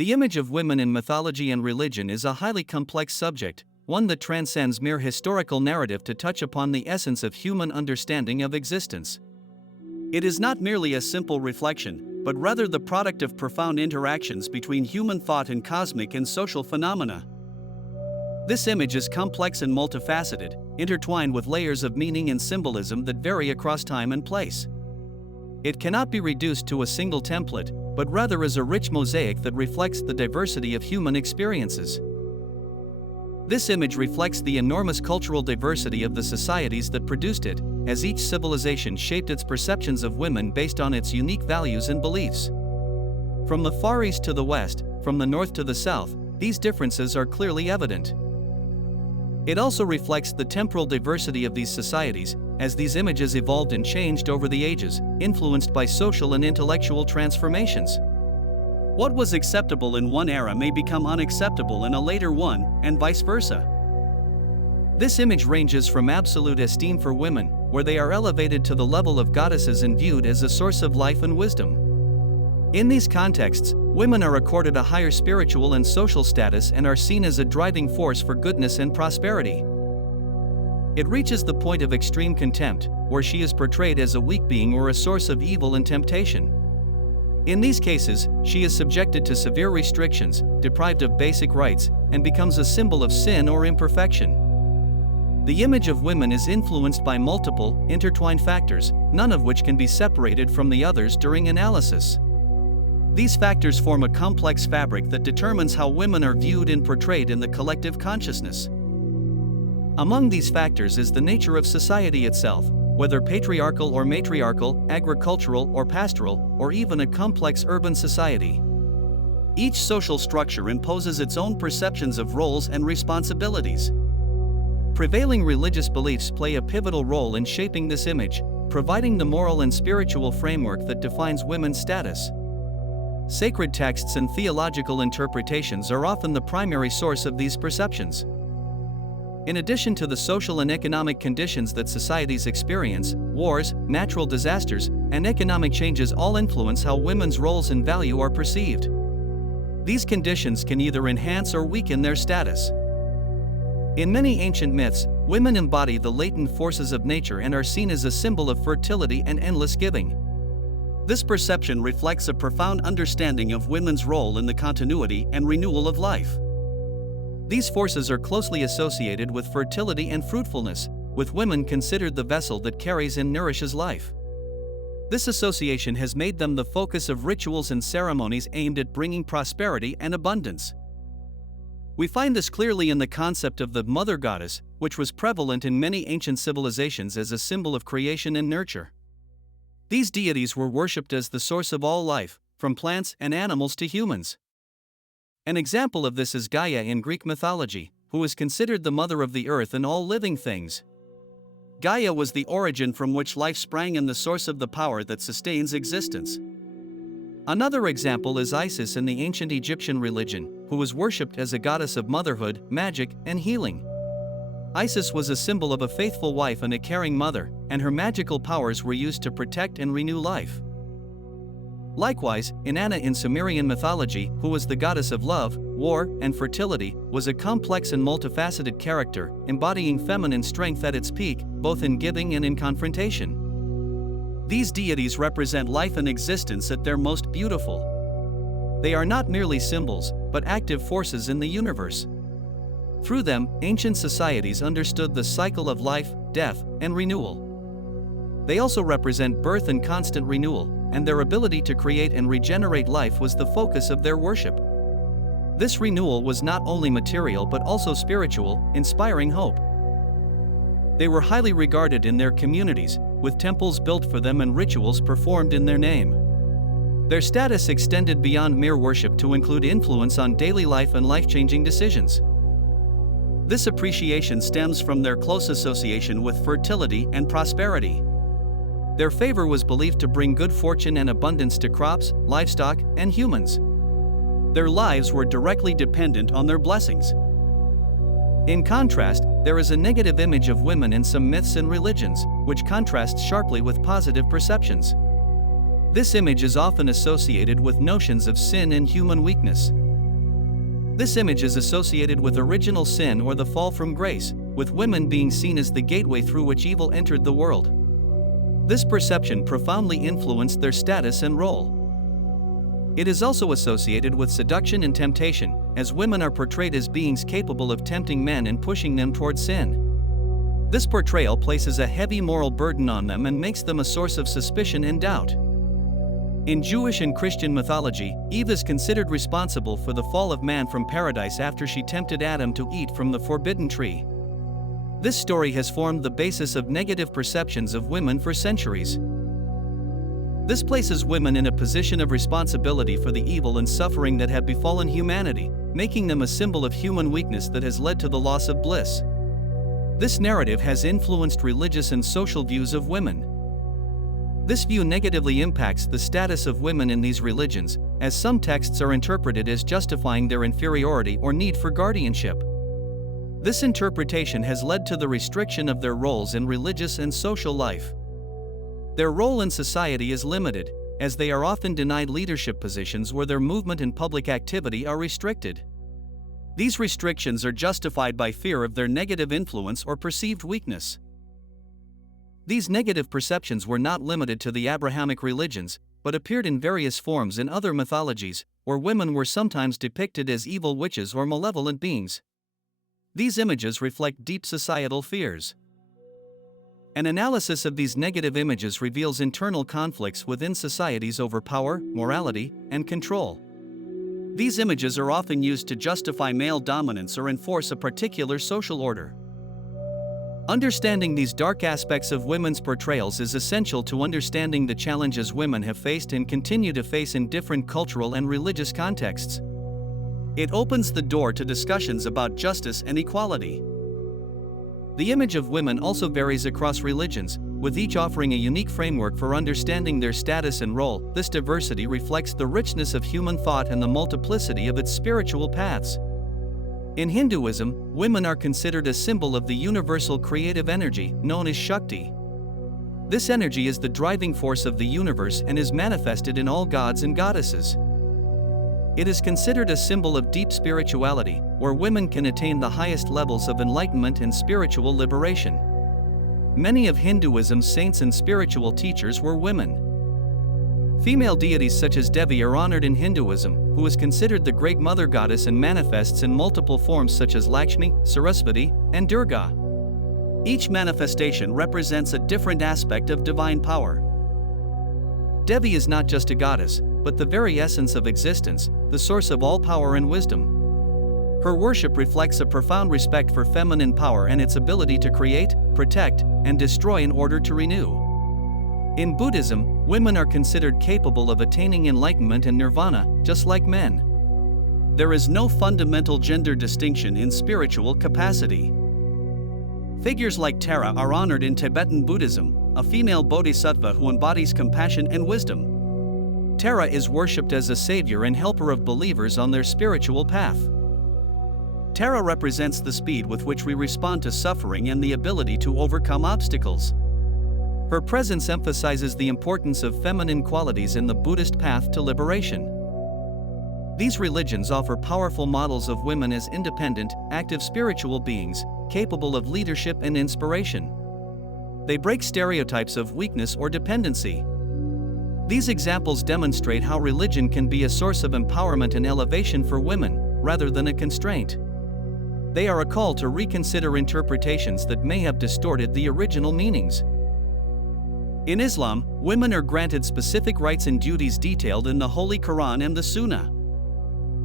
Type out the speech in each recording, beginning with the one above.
The image of women in mythology and religion is a highly complex subject, one that transcends mere historical narrative to touch upon the essence of human understanding of existence. It is not merely a simple reflection, but rather the product of profound interactions between human thought and cosmic and social phenomena. This image is complex and multifaceted, intertwined with layers of meaning and symbolism that vary across time and place. It cannot be reduced to a single template, but rather is a rich mosaic that reflects the diversity of human experiences. This image reflects the enormous cultural diversity of the societies that produced it, as each civilization shaped its perceptions of women based on its unique values and beliefs. From the Far East to the West, from the North to the South, these differences are clearly evident. It also reflects the temporal diversity of these societies, as these images evolved and changed over the ages, influenced by social and intellectual transformations. What was acceptable in one era may become unacceptable in a later one, and vice versa. This image ranges from absolute esteem for women, where they are elevated to the level of goddesses and viewed as a source of life and wisdom. In these contexts, women are accorded a higher spiritual and social status and are seen as a driving force for goodness and prosperity. It reaches the point of extreme contempt, where she is portrayed as a weak being or a source of evil and temptation. In these cases, she is subjected to severe restrictions, deprived of basic rights, and becomes a symbol of sin or imperfection. The image of women is influenced by multiple, intertwined factors, none of which can be separated from the others during analysis. These factors form a complex fabric that determines how women are viewed and portrayed in the collective consciousness. Among these factors is the nature of society itself, whether patriarchal or matriarchal, agricultural or pastoral, or even a complex urban society. Each social structure imposes its own perceptions of roles and responsibilities. Prevailing religious beliefs play a pivotal role in shaping this image, providing the moral and spiritual framework that defines women's status. Sacred texts and theological interpretations are often the primary source of these perceptions. In addition to the social and economic conditions that societies experience, wars, natural disasters, and economic changes all influence how women's roles and value are perceived. These conditions can either enhance or weaken their status. In many ancient myths, women embody the latent forces of nature and are seen as a symbol of fertility and endless giving. This perception reflects a profound understanding of women's role in the continuity and renewal of life. These forces are closely associated with fertility and fruitfulness, with women considered the vessel that carries and nourishes life. This association has made them the focus of rituals and ceremonies aimed at bringing prosperity and abundance. We find this clearly in the concept of the mother goddess, which was prevalent in many ancient civilizations as a symbol of creation and nurture. These deities were worshipped as the source of all life, from plants and animals to humans. An example of this is Gaia in Greek mythology, who is considered the mother of the earth and all living things. Gaia was the origin from which life sprang and the source of the power that sustains existence. Another example is Isis in the ancient Egyptian religion, who was worshipped as a goddess of motherhood, magic, and healing. Isis was a symbol of a faithful wife and a caring mother, and her magical powers were used to protect and renew life. Likewise, Inanna in Sumerian mythology, who was the goddess of love, war, and fertility, was a complex and multifaceted character, embodying feminine strength at its peak, both in giving and in confrontation. These deities represent life and existence at their most beautiful. They are not merely symbols, but active forces in the universe. Through them, ancient societies understood the cycle of life, death, and renewal. They also represent birth and constant renewal, and their ability to create and regenerate life was the focus of their worship. This renewal was not only material but also spiritual, inspiring hope. They were highly regarded in their communities, with temples built for them and rituals performed in their name. Their status extended beyond mere worship to include influence on daily life and life-changing decisions. This appreciation stems from their close association with fertility and prosperity. Their favor was believed to bring good fortune and abundance to crops, livestock, and humans. Their lives were directly dependent on their blessings. In contrast, there is a negative image of women in some myths and religions, which contrasts sharply with positive perceptions. This image is often associated with notions of sin and human weakness. This image is associated with original sin or the fall from grace, with women being seen as the gateway through which evil entered the world. This perception profoundly influenced their status and role. It is also associated with seduction and temptation, as women are portrayed as beings capable of tempting men and pushing them toward sin. This portrayal places a heavy moral burden on them and makes them a source of suspicion and doubt. In Jewish and Christian mythology, Eve is considered responsible for the fall of man from paradise after she tempted Adam to eat from the forbidden tree. This story has formed the basis of negative perceptions of women for centuries. This places women in a position of responsibility for the evil and suffering that have befallen humanity, making them a symbol of human weakness that has led to the loss of bliss. This narrative has influenced religious and social views of women. This view negatively impacts the status of women in these religions, as some texts are interpreted as justifying their inferiority or need for guardianship. This interpretation has led to the restriction of their roles in religious and social life. Their role in society is limited, as they are often denied leadership positions where their movement and public activity are restricted. These restrictions are justified by fear of their negative influence or perceived weakness. These negative perceptions were not limited to the Abrahamic religions, but appeared in various forms in other mythologies, where women were sometimes depicted as evil witches or malevolent beings. These images reflect deep societal fears. An analysis of these negative images reveals internal conflicts within societies over power, morality, and control. These images are often used to justify male dominance or enforce a particular social order. Understanding these dark aspects of women's portrayals is essential to understanding the challenges women have faced and continue to face in different cultural and religious contexts. It opens the door to discussions about justice and equality. The image of women also varies across religions, with each offering a unique framework for understanding their status and role. This diversity reflects the richness of human thought and the multiplicity of its spiritual paths. In Hinduism, women are considered a symbol of the universal creative energy, known as Shakti. This energy is the driving force of the universe and is manifested in all gods and goddesses. It is considered a symbol of deep spirituality, where women can attain the highest levels of enlightenment and spiritual liberation. Many of Hinduism's saints and spiritual teachers were women. Female deities such as Devi are honored in Hinduism, who is considered the great mother goddess and manifests in multiple forms such as Lakshmi, Saraswati, and Durga. Each manifestation represents a different aspect of divine power. Devi is not just a goddess, but the very essence of existence, the source of all power and wisdom. Her worship reflects a profound respect for feminine power and its ability to create, protect, and destroy in order to renew. In Buddhism, women are considered capable of attaining enlightenment and nirvana, just like men. There is no fundamental gender distinction in spiritual capacity. Figures like Tara are honored in Tibetan Buddhism, a female bodhisattva who embodies compassion and wisdom. Tara is worshipped as a savior and helper of believers on their spiritual path. Tara represents the speed with which we respond to suffering and the ability to overcome obstacles. Her presence emphasizes the importance of feminine qualities in the Buddhist path to liberation. These religions offer powerful models of women as independent, active spiritual beings, capable of leadership and inspiration. They break stereotypes of weakness or dependency. These examples demonstrate how religion can be a source of empowerment and elevation for women, rather than a constraint. They are a call to reconsider interpretations that may have distorted the original meanings. In Islam, women are granted specific rights and duties detailed in the Holy Quran and the Sunnah.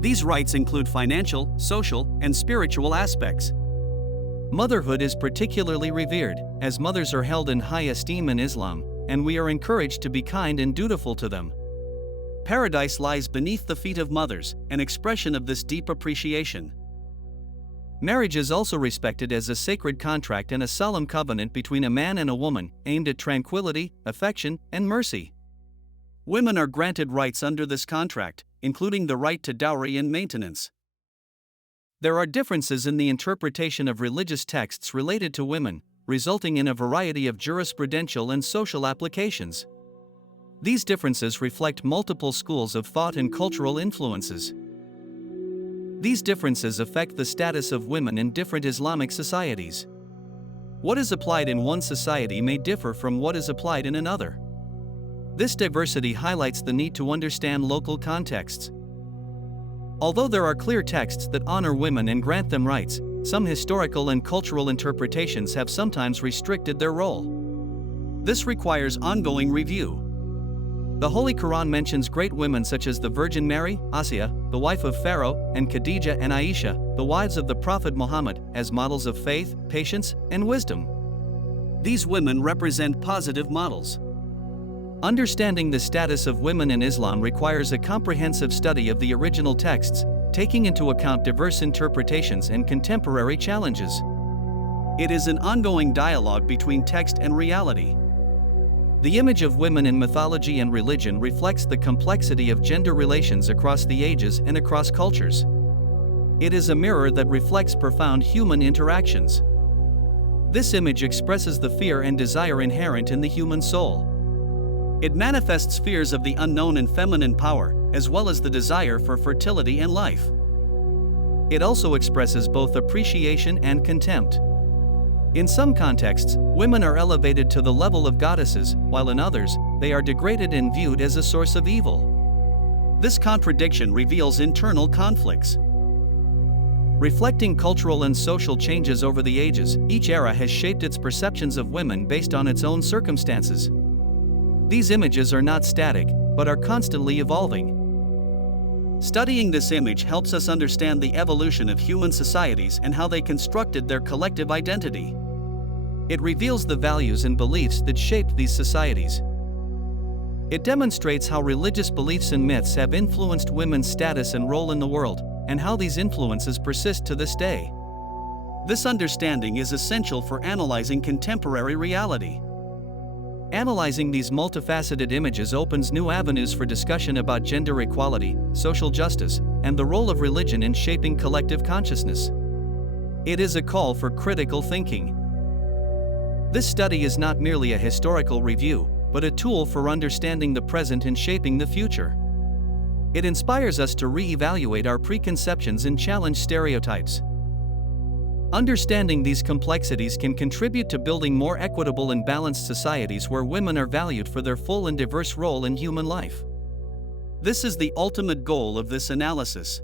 These rights include financial, social, and spiritual aspects. Motherhood is particularly revered, as mothers are held in high esteem in Islam, and we are encouraged to be kind and dutiful to them. Paradise lies beneath the feet of mothers, an expression of this deep appreciation. Marriage is also respected as a sacred contract and a solemn covenant between a man and a woman, aimed at tranquility, affection, and mercy. Women are granted rights under this contract, including the right to dowry and maintenance. There are differences in the interpretation of religious texts related to women, resulting in a variety of jurisprudential and social applications. These differences reflect multiple schools of thought and cultural influences. These differences affect the status of women in different Islamic societies. What is applied in one society may differ from what is applied in another. This diversity highlights the need to understand local contexts. Although there are clear texts that honor women and grant them rights, some historical and cultural interpretations have sometimes restricted their role. This requires ongoing review. The Holy Quran mentions great women such as the Virgin Mary, Asiya, the wife of Pharaoh, and Khadija and Aisha, the wives of the Prophet Muhammad, as models of faith, patience, and wisdom. These women represent positive models. Understanding the status of women in Islam requires a comprehensive study of the original texts, taking into account diverse interpretations and contemporary challenges. It is an ongoing dialogue between text and reality. The image of women in mythology and religion reflects the complexity of gender relations across the ages and across cultures. It is a mirror that reflects profound human interactions. This image expresses the fear and desire inherent in the human soul. It manifests fears of the unknown and feminine power, as well as the desire for fertility and life. It also expresses both appreciation and contempt. In some contexts, women are elevated to the level of goddesses, while in others, they are degraded and viewed as a source of evil. This contradiction reveals internal conflicts. Reflecting cultural and social changes over the ages, each era has shaped its perceptions of women based on its own circumstances. These images are not static, but are constantly evolving. Studying this image helps us understand the evolution of human societies and how they constructed their collective identity. It reveals the values and beliefs that shaped these societies. It demonstrates how religious beliefs and myths have influenced women's status and role in the world, and how these influences persist to this day. This understanding is essential for analyzing contemporary reality. Analyzing these multifaceted images opens new avenues for discussion about gender equality, social justice, and the role of religion in shaping collective consciousness. It is a call for critical thinking. This study is not merely a historical review, but a tool for understanding the present and shaping the future. It inspires us to re-evaluate our preconceptions and challenge stereotypes. Understanding these complexities can contribute to building more equitable and balanced societies where women are valued for their full and diverse role in human life. This is the ultimate goal of this analysis.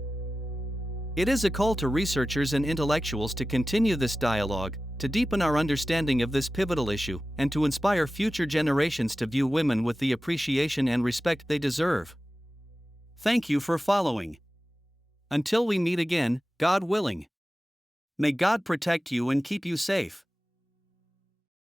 It is a call to researchers and intellectuals to continue this dialogue, to deepen our understanding of this pivotal issue, and to inspire future generations to view women with the appreciation and respect they deserve. Thank you for following. Until we meet again, God willing. May God protect you and keep you safe.